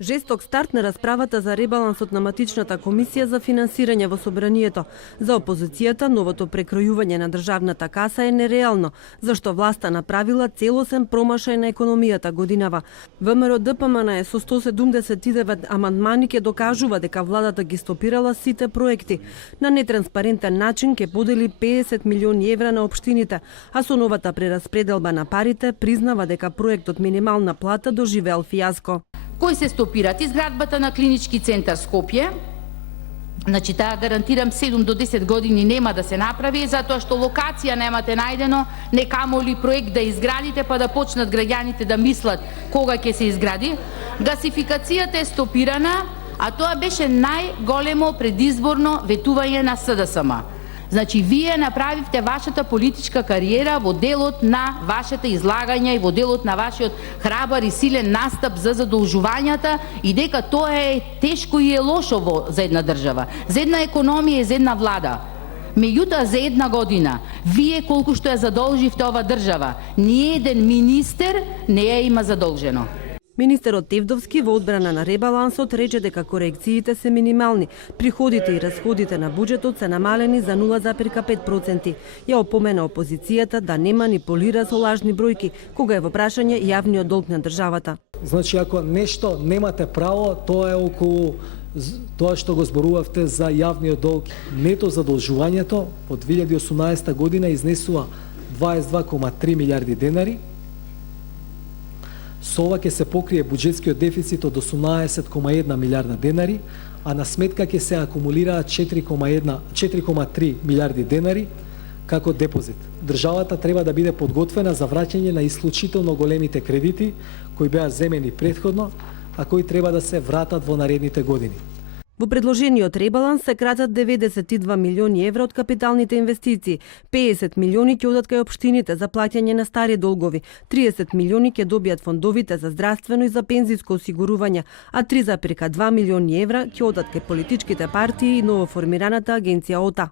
Жесток старт на расправата за ребалансот на матичната комисија за финансирање во собранието. За опозицијата, новото прекројување на државната каса е нереално, зашто власта направила целосен промашај на економијата годинава. ВМРО ДПМН со 179 амандмани ќе докажува дека владата ги стопирала сите проекти. На нетранспарентен начин ќе подели 50 милиони евра на општините, а со новата прераспределба на парите признава дека проектот минимална плата доживеал фијаско. Кои се стопират? Изградбата на клинички центар Скопје. Значи, таа гарантирам 7 до 10 години нема да се направи, затоа што локација немате најдено, не камоли проект да изградите, па да почнат граѓаните да мислат кога ќе се изгради. Гасификацијата е стопирана, а тоа беше најголемо предизборно ветување на СДСМ. Значи, вие направивте вашата политичка кариера во делот на вашите излагања и во делот на вашиот храбар и силен настап за задолжувањата и дека тоа е тешко и е лошо за една држава, за една економија и за една влада. Меѓутоа, за една година, вие колку што ја задолживте ова држава, ни еден министер не ја има задолжено. Министерот Тевдовски во одбрана на ребалансот рече дека корекциите се минимални, приходите и расходите на буџетот се намалени за 0,5%. Ја опомена опозицијата да не манипулира со лажни бројки, кога е во прашање јавниот долг на државата. Значи, ако нешто немате право, тоа е околу тоа што го зборувавте за јавниот долг. Нето задолжувањето по 2018 година изнесува 22,3 милиарди денари. Со ова ќе се покрие буџетскиот дефицит од 18,1 милиарда денари, а на сметка ќе се акумулираат 4,3 милиарди денари како депозит. Државата треба да биде подготвена за враќање на исклучително големите кредити кои беа земени претходно, а кои треба да се вратат во наредните години. Во предложениот ребаланс се кратат 92 милиони евра од капиталните инвестиции, 50 милиони ќе одат кај општините за плаќање на стари долгови, 30 милиони ќе добијат фондовите за здравствено и за пензиско осигурување, а 3,2 милиони евра ќе одат кај политичките партии и новоформираната агенција ОТА.